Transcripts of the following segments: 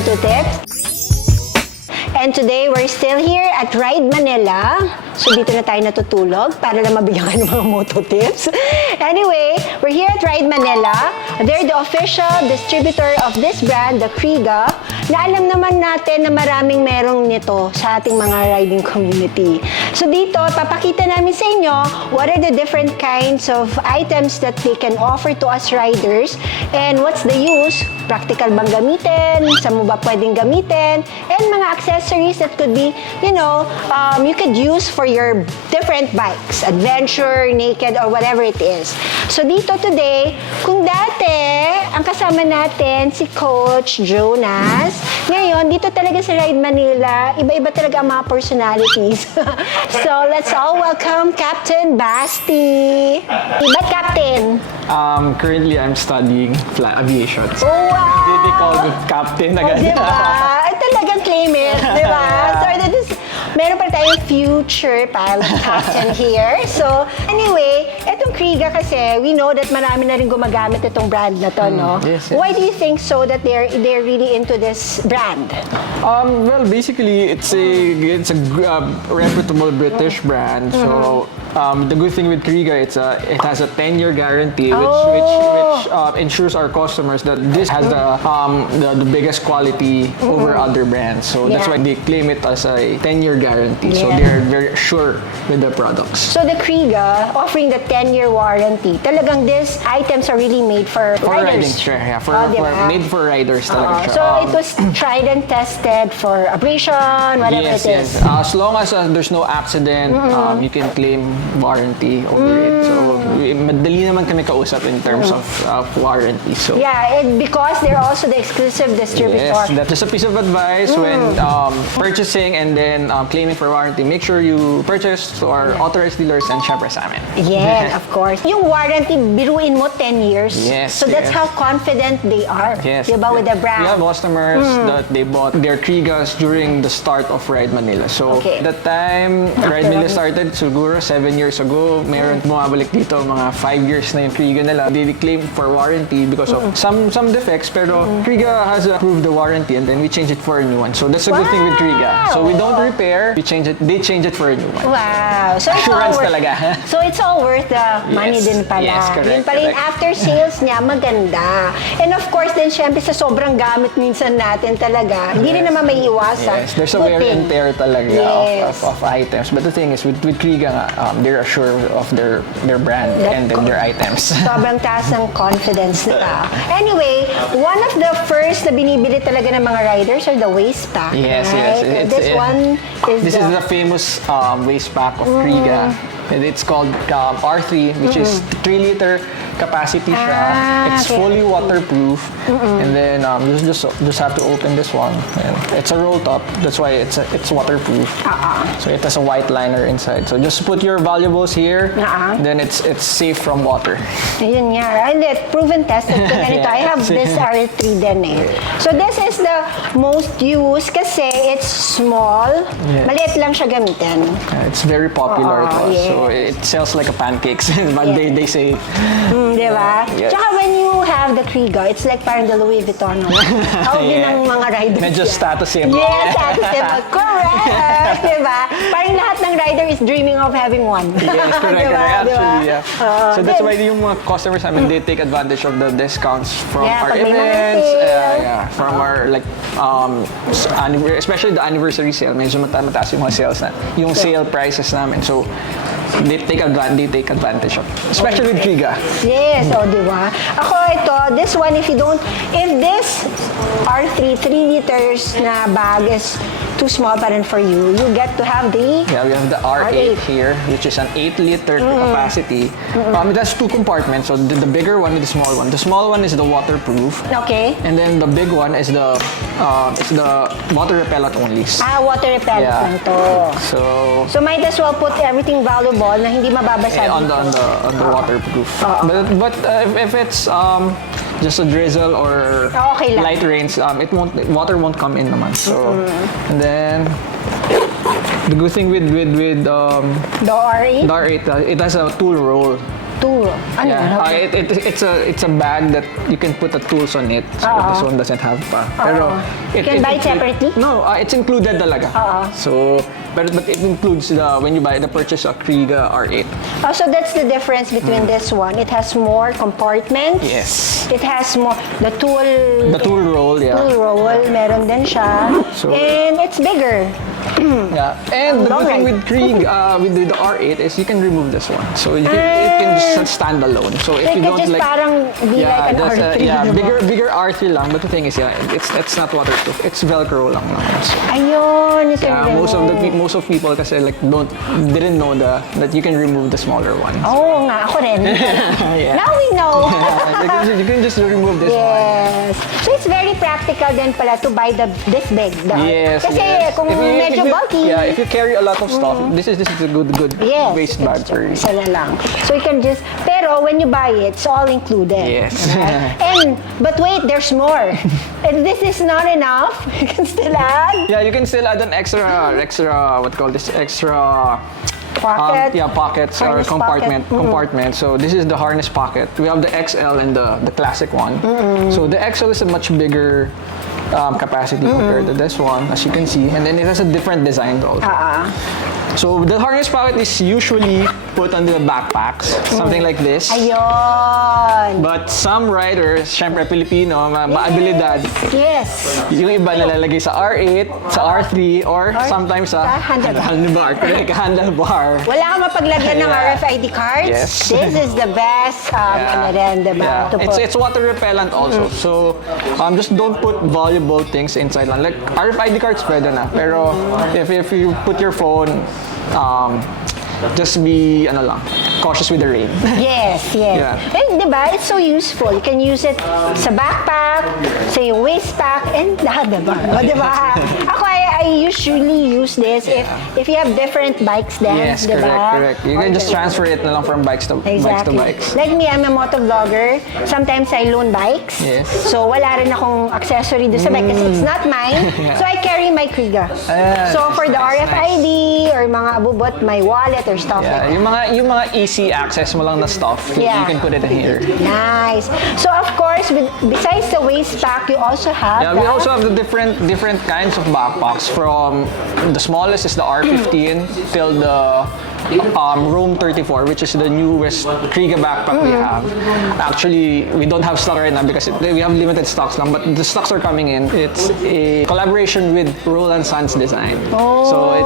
Mototips. And today, we're still here at Ride Manila. So, dito na tayo natutulog para lang mabigyan kayo ng mga mototips. Anyway, we're here at Ride Manila. They're the official distributor of this brand, the Kriega, na alam naman natin na maraming merong nito sa ating mga riding community. So, dito, papakita namin sa inyo what are the different kinds of items that they can offer to us riders and what's the use, practical bang gamitin, saan mo ba pwedeng gamitin, and mga accessories that could be, you know, you could use for your different bikes, adventure, naked, or whatever it is. So dito today, kung dati, ang kasama natin si Coach Jonas, ngayon, dito talaga sa Ride Manila, iba-iba talaga ang mga personalities. So let's all welcome Captain Basti. Ba't Captain? Currently, I'm studying aviation. So, Oh, wow! they call me captain Oh, agad. diba? Ay, talagang claim it, diba? So, that is, meron pa tayong future pilot captain here. So, anyway, etong Kriega kasi, we know that marami na rin gumagamit itong brand na to, no? Yes, yes. Why do you think so that they're really into this brand? Well, basically, it's a reputable British brand. So, the good thing with Kriega, it has a 10-year guarantee, which ensures our customers that this has the biggest quality over other brands. So that's why they claim it as a 10-year guarantee. So they're very sure with the products. So the Kriega, offering the 10-year warranty, talagang these items are really made for riders. Riding, sure, yeah, Diba? made for riders talaga siya. So it was tried and tested for abrasion, whatever Yes, it is. yes. As long as there's no accident, you can claim warranty over it. So, madali naman kami kausap in terms of warranty. So, Yeah, and because they're also the exclusive distributor. yes, that's just a piece of advice when purchasing and then claiming for warranty. Make sure you purchase to our authorized dealers and syempre sa amin. Yeah, of course. Yung warranty, biruin mo 10 years. Yes, So that's yes. how confident they are. Yes. Diba, with the brand. We have customers that they bought their Kriegas during the start of Ride Manila. So, Okay. that time, Ride Manila started siguro 7 years ago. Meron bumabalik dito, mga 5 years na yung Kriega nila. They claim for warranty because of some defects, pero Kriega has approved the warranty and then we change it for a new one. So, that's a good thing with Kriega. So, we don't repair, we change it, they change it for a new one. Wow. So it's Assurance all worth, talaga. So it's all worth the money Yes. din pala. Yes, correct, Yun pala yung correct. after sales niya, maganda. And of course, din syempre sa sobrang gamit minsan natin talaga, hindi rin naman may iwasan. Yes, there's a Good wear thing. and tear talaga Yes. of items. But the thing is, with Kriega nga, they're assured of their brand and then their items. Sobrang taas ng confidence nila. Anyway, one of the first na binibili talaga ng mga riders are the waist pack. Yes, right? yes. This one is This is the famous waist pack of Kriega. And it's called R3, which is 3-liter capacity siya. It's okay. fully waterproof. And then you just have to open this one. And it's a roll top. That's why it's waterproof. So it has a white liner inside. So just put your valuables here. Then it's safe from water. Ayun nga. And it proven tested ko na nito. I have this R3 din eh. So this is the most used kasi it's small. Maliit lang siya gamitin. It's very popular to us. yes. So it sells like a pancakes. But they say, Diba? Yes. Tsaka when you have the Kriega, it's like parang the Louis Vuitton. Tawag din ng mga riders. medyo yan. status symbol. Yes, status symbol. Correct! Diba? Parang lahat ng rider is dreaming of having one. Yes, correct, Diba? correct. Actually, Diba? yeah. So that's why yung mga customers namin, they take advantage of the discounts from Yeah, our pag may mga events. sale. From our like, especially the anniversary sale. Medyo mataas yung mga sales na. Yung sale prices namin. So they take advantage of, especially with Kriega. Yes, o diba? Ako ito, this one, if this R3 3 liters na bag is too small pa rin for you, you get to have the Yeah, we have the R8 here, which is an 8-liter capacity. It has 2 compartments. So the bigger one and the small one. The small one is the waterproof. Okay. And then the big one is the water repellent only. Water repellent Yeah. lang to. So might as well put everything valuable na hindi mababasa On dito. the waterproof. But if it's just a drizzle or Okay lang. light rains, water won't come in naman. So and then the good thing with The R8? the R8, it has a tool roll. Ano? It's a bag that you can put the tools on it. So this one doesn't have pa. Pero You can buy it separately? No, it's included talaga. So, but it includes when you buy the purchase of Kriega R8. Oh, so that's the difference between this one. It has more compartments. Yes. It has more, the tool roll, yeah. tool roll, meron din siya. So- And it's bigger. Yeah. And the Long good thing ride. with Kriega, with the R8 is you can remove this one. So it can just stand alone. So if It you can don't just like parang be like an that's R3. bigger R3 lang. But the thing is, it's not waterproof. It's Velcro lang naman. So, Ayun, you can most of people kasi like didn't know that you can remove the smaller ones. Oo nga, ako rin. Yeah. Now we know. You can just remove this one. Yes. So it's very practical din pala to buy this big. Yes. Kasi yes. kung medyo bulky. Yeah, if you carry a lot of stuff, this is a good Yes. waist bag for you. Isa na lang. So you can just, pero when you buy it, it's all included. Yes. But wait, there's more. And this is not enough. You can still add Yeah, you can still add an extra what call this extra pocket. pockets or Harness compartment. So this is the harness pocket. We have the XL and the classic one. So the XL is a much bigger capacity compared to this one, as you can see, and then it has a different design also. So the harness pocket is usually put on the backpacks, something like this. Ayun. But some riders, syempre Pilipino, maabilidad, Yes. yung iba nalalagay sa R8, sa R3, or sometimes sa handlebar. Correct, handlebar. Wala kang mapaglagyan ng Yeah. RFID cards. Yes. This is the best, ano rin, diba? To put. It's water repellent also. So, just don't put valuable things inside lang. Like, RFID cards pwede na. Pero, if you put your phone, just be, cautious with the rain. Yes, yes. Yeah. And diba, it's so useful. You can use it sa backpack, sa yung waist pack, and lahat, diba? O, diba? Ako, I usually use this if you have different bikes then, Yes, diba? correct. You can just transfer it na lang from bikes to bikes. Like me, I'm a motovlogger. Sometimes I loan bikes. Yes. So wala rin akong accessory doon sa bike kasi it's not mine. Yeah. So I carry my Kriega. So for the nice. RFID or mga abubot, my wallet or stuff like Yeah, that. yung mga easy access mo lang na stuff, you can put it in here. Nice. So of course, besides the waist pack, you also have Yeah, we also have the different kinds of backpacks. From the smallest is the R15 till the Roam 34, which is the newest Kriega backpack we have. Actually, we don't have stock right now because we have limited stocks lang, but the stocks are coming in. It's a collaboration with Roland Sons Design. So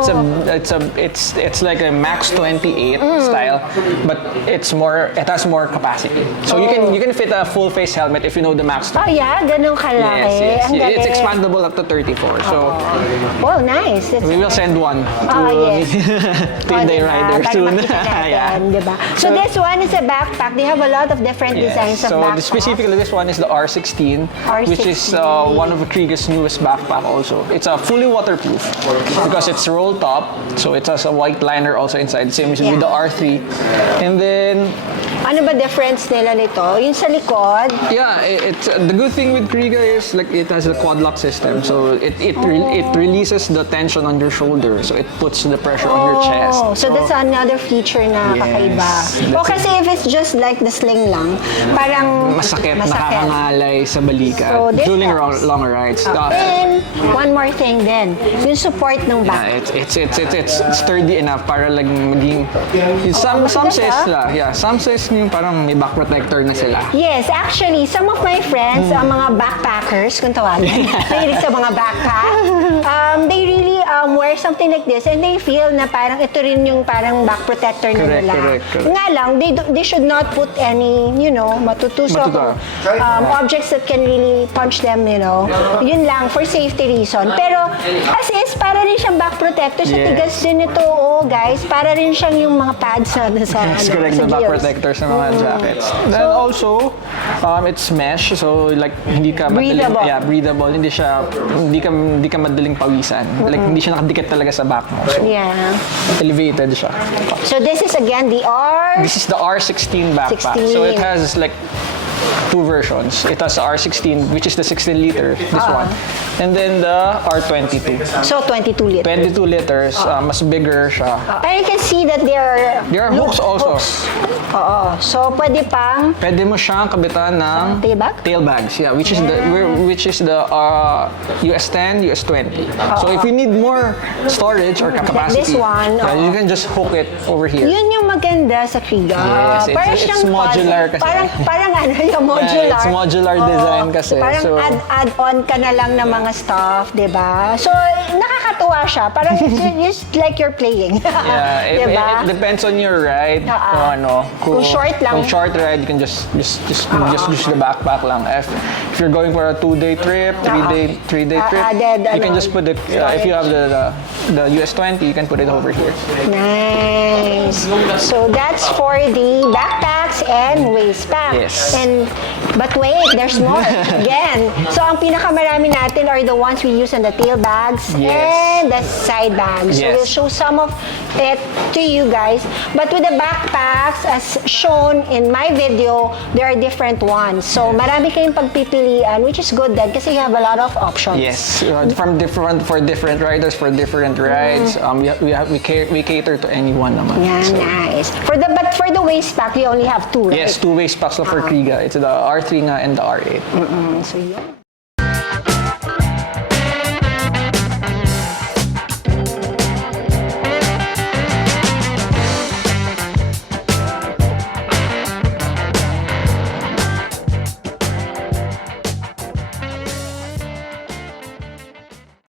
it's like a Max 28 style, but it has more capacity. So you can fit a full face helmet if you know the Max 28. Oh yeah, ganun kalaki. Yes. Ang galing. It's expandable up to 34. So Oh, nice. That's we will send one to yes. Day Rider para soon. makita natin, Yeah. diba? So this one is a backpack. They have a lot of different designs of So backpacks. specifically, this one is the R16, which is one of Kriega's newest backpack. Also, it's a fully waterproof because it's roll top, so it has a white liner also inside. Same as with the R3, and then. Ano ba difference nila nito? Yung sa likod, Yeah, it's the good thing with Kriega is like it has a quad lock system, so it releases the tension on your shoulder, so it puts the pressure on your chest. so that's another feature na kakaiba. O kasi if it's just like the sling lang, parang Masakit, nakakangalay sa balikat So, this during helps. long rides. And one more thing din, yung support ng back. It's sturdy enough para like maging some says yung parang may back protector na sila. Yes, actually, some of my friends, ang mga backpackers, kung tawagin, mahilig sa mga backpack, they really wear something like this and they feel na parang ito rin yung parang back protector na nila. Correct. Nga lang, they should not put any, matutusok, objects that can really punch them, Yun lang, for safety reason. Pero, as is, para rin siyang back protector. Sa tigas din ito, guys, para rin siyang yung mga pads sa That's correct, the back gills. protectors ng mga jackets. Then also, it's mesh, so like hindi ka Breathable. breathable. Hindi ka madaling pawisan. Like hindi siya nakadikit talaga sa back mo. So, elevated siya. So this is again the This is the R16 backpack. 16. So it has like two versions. It has the R16, which is the 16 liter, this one. And then the R22. So, 22 liters. 22 liters, mas bigger siya. And you can see that there There are hooks also. Oo. So, pwede pang Pwede mo siyang kabitan ng tailbag? tailbags, yeah, which is the US 10, US 20. So if you need more storage or capacity, This one, yeah, you can just hook it over here. Yun yung maganda sa Kriega. Yes, Parang it's siyang modular kasi. Parang ano, yung modular. Yeah, it's modular design kasi. Parang So, add-on ka na lang ng mga stuff, di ba? So, nakakatuwa siya. Parang it's like you're playing. yeah, di ba? it depends on your ride. Kung ano, Kung short lang. Kung short ride, you can just use the backpack lang. If you're going for a 2-day trip, 3-day trip, you can just put it. If you have the US 20, you can put it over here. Nice. So that's for the backpacks and waist pack. Yes. But wait, there's more. Again. So ang pinakamarami natin are the ones we use on the tail bags and the side bags. So Yes. we'll show some of it to you guys. But with the backpacks, as shown in my video, there are different ones. So marami kayong pagpipilian, which is good then kasi you have a lot of options. Yes, for different riders, for different rides. We cater to anyone naman. Yeah, So, nice. But for the waist pack, you only have two, right? yes, two waist packs for Kriega. It's the R3 nga and the R8. So yun.